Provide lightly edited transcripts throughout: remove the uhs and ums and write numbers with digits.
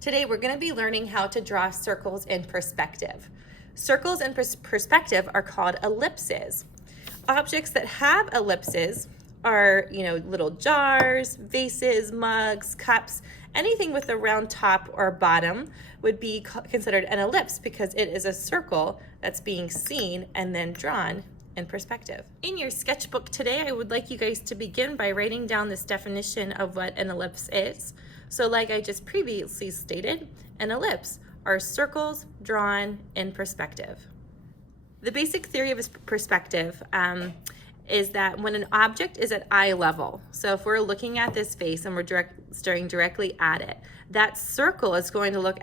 Today we're going to be learning how to draw circles in perspective. Circles in perspective are called ellipses. Objects that have ellipses are, little jars, vases, mugs, cups. Anything with a round top or bottom would be considered an ellipse because it is a circle that's being seen and then drawn in perspective. In your sketchbook today, I would like you guys to begin by writing down this definition of what an ellipse is. So like I just previously stated, an ellipse are circles drawn in perspective. The basic theory of perspective is that when an object is at eye level, so if we're looking at this vase and we're staring directly at it, that circle is going to look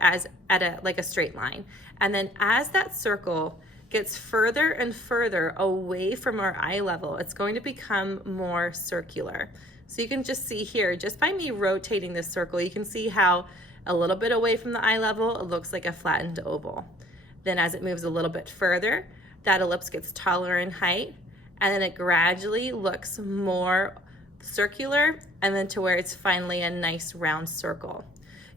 like a straight line. And then as that circle gets further and further away from our eye level, it's going to become more circular. So you can just see here, just by me rotating this circle, you can see how a little bit away from the eye level, it looks like a flattened oval. Then as it moves a little bit further, that ellipse gets taller in height, and then it gradually looks more circular, and then to where it's finally a nice round circle.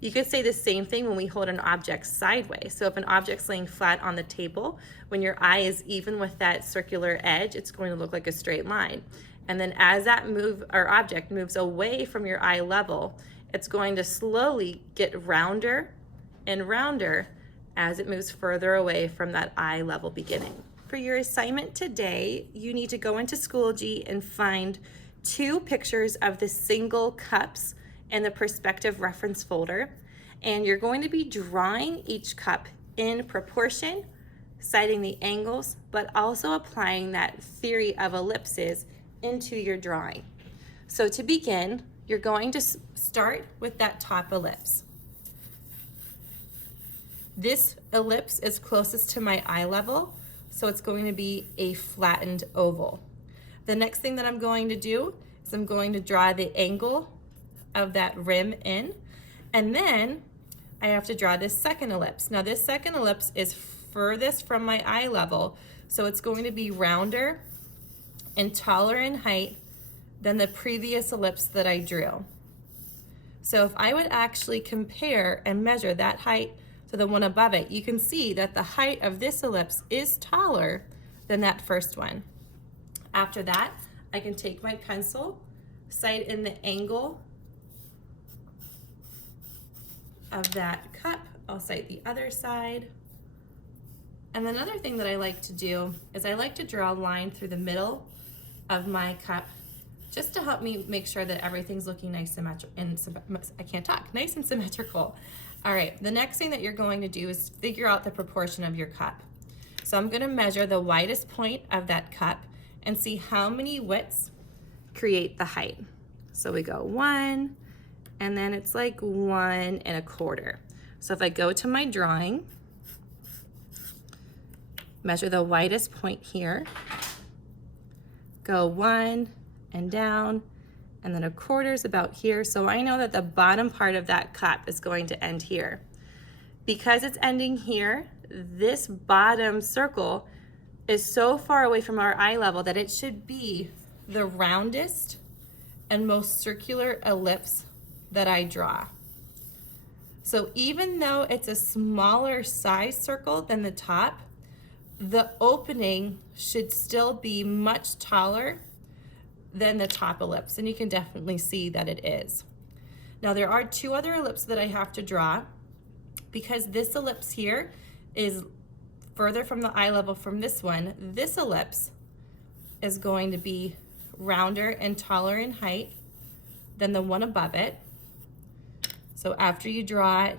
You could say the same thing when we hold an object sideways. So if an object's laying flat on the table, when your eye is even with that circular edge, it's going to look like a straight line. And then as that object moves away from your eye level, it's going to slowly get rounder and rounder as it moves further away from that eye level beginning. For your assignment today, you need to go into Schoology and find 2 pictures of the single cups in the perspective reference folder. And you're going to be drawing each cup in proportion, citing the angles, but also applying that theory of ellipses into your drawing. So to begin, you're going to start with that top ellipse. This ellipse is closest to my eye level, so it's going to be a flattened oval. The next thing that I'm going to do is I'm going to draw the angle of that rim in, and then I have to draw this second ellipse. Now this second ellipse is furthest from my eye level, so it's going to be rounder and taller in height than the previous ellipse that I drew. So if I would actually compare and measure that height to the one above it, you can see that the height of this ellipse is taller than that first one. After that, I can take my pencil, sight in the angle of that cup. I'll sight the other side. And another thing that I like to do is I like to draw a line through the middle of my cup just to help me make sure that everything's looking nice and nice and symmetrical. All right, the next thing that you're going to do is figure out the proportion of your cup. So I'm going to measure the widest point of that cup and see how many widths create the height. So we go 1, and then it's like 1 1/4. So if I go to my drawing, measure the widest point here, go 1 and down, and then 1/4 is about here. So I know that the bottom part of that cup is going to end here. Because it's ending here, this bottom circle is so far away from our eye level that it should be the roundest and most circular ellipse that I draw. So even though it's a smaller size circle than the top, the opening should still be much taller than the top ellipse, and you can definitely see that it is. Now there are 2 other ellipses that I have to draw. Because this ellipse here is further from the eye level from this one, this ellipse is going to be rounder and taller in height than the one above it. So after you draw it,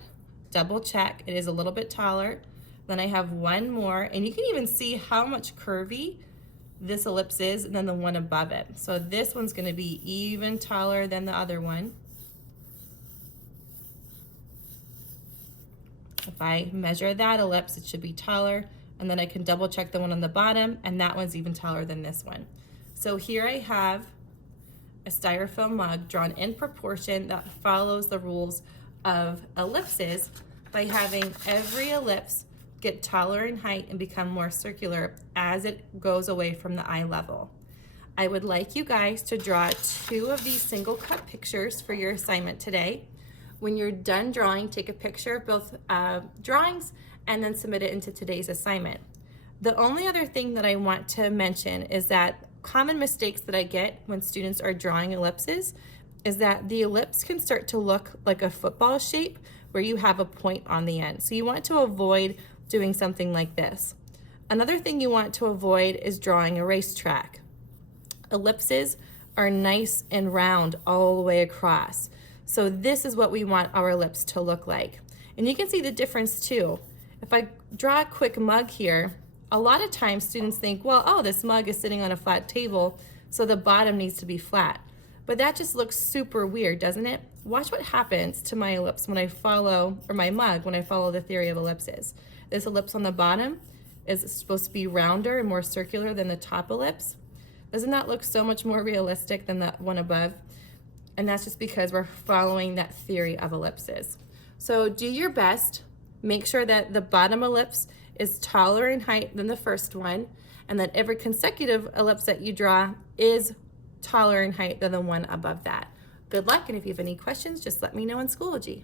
double check, it is a little bit taller. Then I have 1 more, and you can even see how much curvy this ellipse is than the one above it. So this one's going to be even taller than the other one. If I measure that ellipse, it should be taller, and then I can double check the one on the bottom, and that one's even taller than this one. So here I have a styrofoam mug drawn in proportion that follows the rules of ellipses by having every ellipse get taller in height and become more circular as it goes away from the eye level. I would like you guys to draw 2 of these single cup pictures for your assignment today. When you're done drawing, take a picture of both drawings and then submit it into today's assignment. The only other thing that I want to mention is that common mistakes that I get when students are drawing ellipses is that the ellipse can start to look like a football shape where you have a point on the end. So you want to avoid doing something like this. Another thing you want to avoid is drawing a racetrack. Ellipses are nice and round all the way across. So this is what we want our ellipse to look like. And you can see the difference too. If I draw a quick mug here, a lot of times students think, well, oh, this mug is sitting on a flat table, so the bottom needs to be flat. But that just looks super weird, doesn't it? Watch what happens to my ellipse when I follow, or my mug, when I follow the theory of ellipses. This ellipse on the bottom is supposed to be rounder and more circular than the top ellipse. Doesn't that look so much more realistic than the one above? And that's just because we're following that theory of ellipses. So do your best. Make sure that the bottom ellipse is taller in height than the first one, and that every consecutive ellipse that you draw is taller in height than the one above that. Good luck, and if you have any questions, just let me know in Schoology.